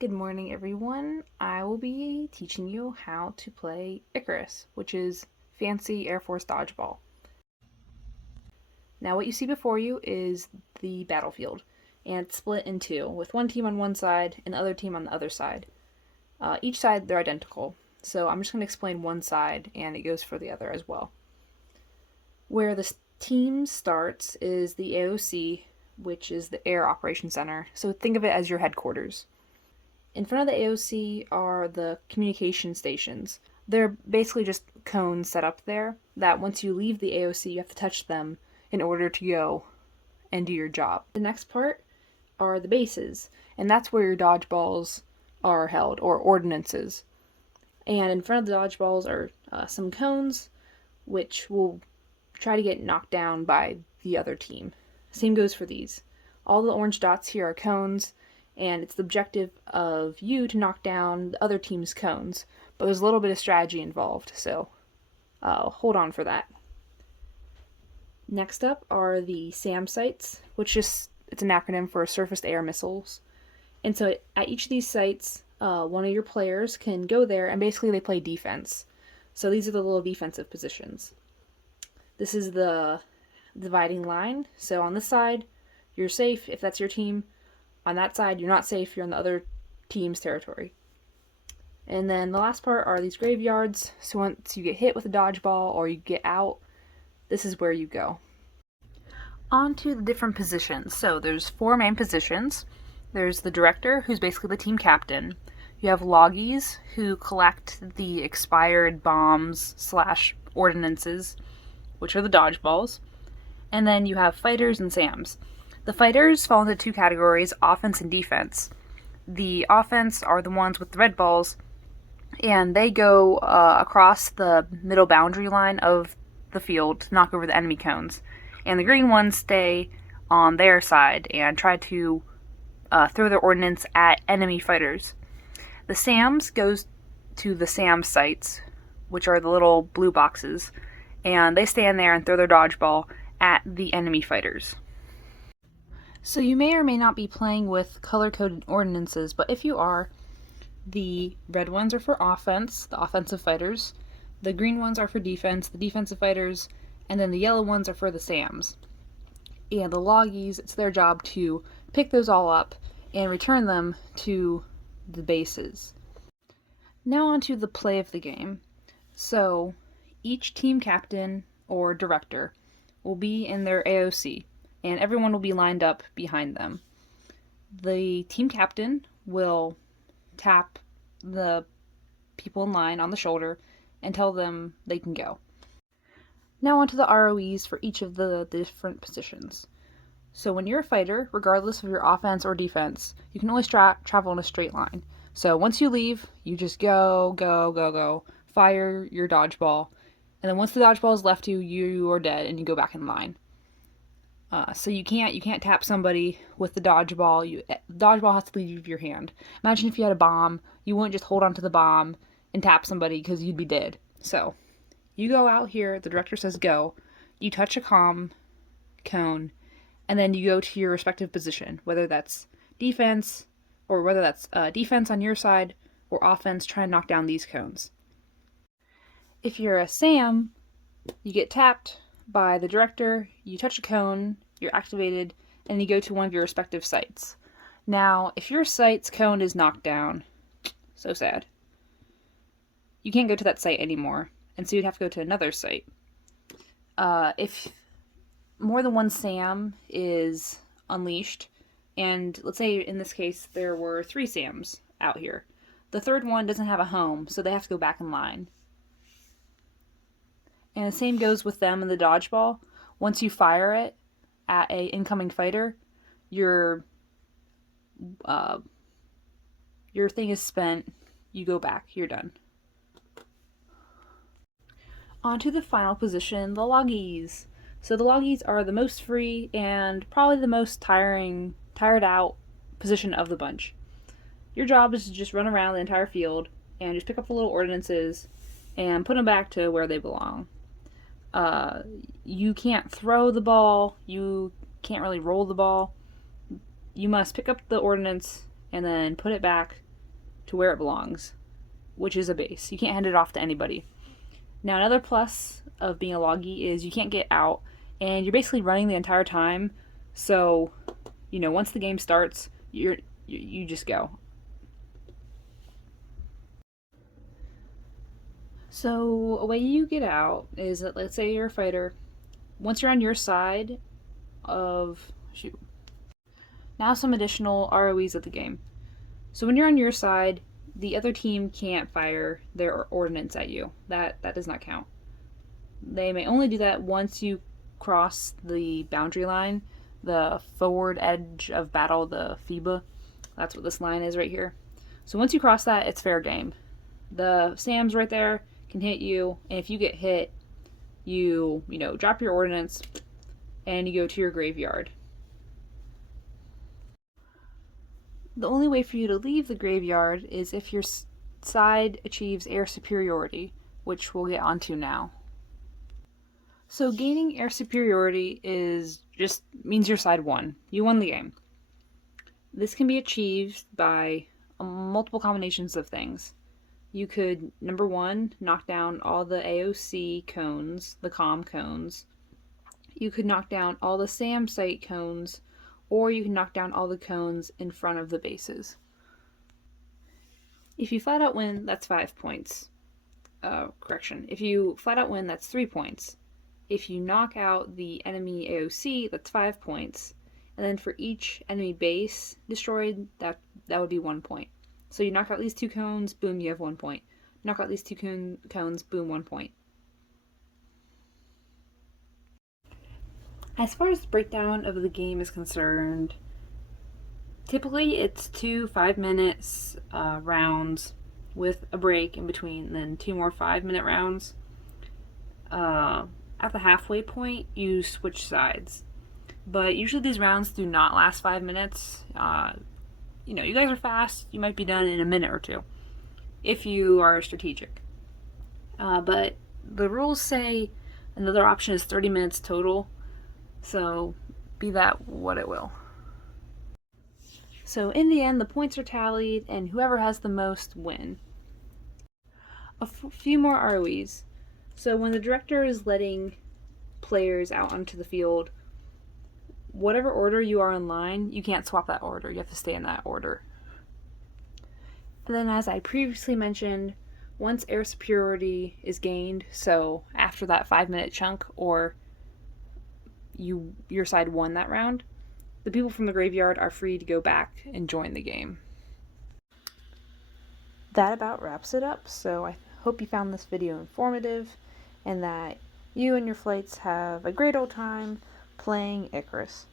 Good morning, everyone. I will be teaching you how to play Icarus, which is fancy Air Force dodgeball. Now, what you see before you is the battlefield, and it's split in two, with one team on one side and the other team on the other side. Each side, they're identical, so I'm just going to explain one side, and it goes for the other as well. Where the team starts is the AOC, which is the Air Operations Center, so think of it as your headquarters. In front of the AOC are the communication stations. They're basically just cones set up there that once you leave the AOC, you have to touch them in order to go and do your job. The next part are the bases, and that's where your dodgeballs are held, or ordnances. And in front of the dodgeballs are some cones, which will try to get knocked down by the other team. Same goes for these. All the orange dots here are cones, and it's the objective of you to knock down the other team's cones. But there's a little bit of strategy involved, so hold on for that. Next up are the SAM sites, which it's an acronym for Surface Air Missiles. And so at each of these sites, one of your players can go there, and basically they play defense. So these are the little defensive positions. This is the dividing line. So on this side, you're safe if that's your team. On that side, you're not safe, you're on the other team's territory. And then the last part are these graveyards. So once you get hit with a dodgeball or you get out, this is where you go. On to the different positions. So there's 4 main positions. There's the director, who's basically the team captain. You have loggies, who collect the expired bombs / ordnances, which are the dodgeballs. And then you have fighters and SAMs. The fighters fall into 2 categories, offense and defense. The offense are the ones with the red balls, and they go across the middle boundary line of the field to knock over the enemy cones. And the green ones stay on their side and try to throw their ordnance at enemy fighters. The SAMs goes to the SAM sites, which are the little blue boxes, and they stand there and throw their dodgeball at the enemy fighters. So you may or may not be playing with color-coded ordnances, but if you are, the red ones are for offense, the offensive fighters, the green ones are for defense, the defensive fighters, and then the yellow ones are for the SAMs. And the loggies, it's their job to pick those all up and return them to the bases. Now on to the play of the game. So each team captain or director will be in their AOC, and everyone will be lined up behind them. The team captain will tap the people in line on the shoulder and tell them they can go. Now onto the ROEs for each of the different positions. So when you're a fighter, regardless of your offense or defense, you can always travel in a straight line. So once you leave, you just go, fire your dodgeball, and then once the dodgeball has left you, you are dead and you go back in line. So you can't tap somebody with the dodgeball. The dodgeball has to leave your hand. Imagine if you had a bomb, you wouldn't just hold onto the bomb and tap somebody because you'd be dead. So you go out here, the director says go, you touch a cone, and then you go to your respective position, whether that's defense or whether that's defense on your side or offense, try and knock down these cones. If you're a SAM, you get tapped by the director, you touch a cone, you're activated, and you go to one of your respective sites. Now, if your site's cone is knocked down, so sad, you can't go to that site anymore, and so you'd have to go to another site. If more than one SAM is unleashed, and let's say in this case there were 3 SAMs out here, the third one doesn't have a home, so they have to go back in line. And the same goes with them and the dodgeball. Once you fire it at a incoming fighter, your thing is spent. You go back. You're done. On to the final position, the loggies. So the loggies are the most free and probably the most tired out position of the bunch. Your job is to just run around the entire field and just pick up the little ordnances and put them back to where they belong. You can't throw the ball, you can't really roll the ball. You must pick up the ordnance and then put it back to where it belongs, which is a base. You can't hand it off to anybody. Now, another plus of being a loggy is you can't get out, and you're basically running the entire time. So, once the game starts, you just go. So, a way you get out is that, let's say you're a fighter. Once you're on your side of now some additional ROEs of the game. So when you're on your side, the other team can't fire their ordnance at you. That does not count. They may only do that once you cross the boundary line, the forward edge of battle, the FIBA. That's what this line is right here. So once you cross that, it's fair game. The SAMs right there can hit you, and if you get hit, you drop your ordnance and you go to your graveyard. The only way for you to leave the graveyard is if your side achieves air superiority, which we'll get onto now. So gaining air superiority just means your side won. You won the game. This can be achieved by multiple combinations of things. You could, number one, knock down all the AOC cones, the comm cones. You could knock down all the SAM site cones, or you can knock down all the cones in front of the bases. If you flat out win, that's 5 points. Correction. If you flat out win, that's 3 points. If you knock out the enemy AOC, that's 5 points. And then for each enemy base destroyed, that would be 1 point. So you knock out these 2 cones, boom, you have 1 point. Knock out these 2 cones, boom, 1 point. As far as the breakdown of the game is concerned, typically it's 2 5-minute rounds with a break in between, and then 2 more 5-minute rounds. At the halfway point, you switch sides. But usually these rounds do not last 5 minutes. You guys are fast, you might be done in a minute or 2, if you are strategic. But the rules say another option is 30 minutes total. So, be that what it will. So, in the end, the points are tallied, and whoever has the most win. A few more ROEs. So, when the director is letting players out onto the field, whatever order you are in line, you can't swap that order. You have to stay in that order. And then, as I previously mentioned, once air superiority is gained, so after that 5-minute chunk, or your side won that round, the people from the graveyard are free to go back and join the game. That about wraps it up, so I hope you found this video informative and that you and your flights have a great old time playing Icarus.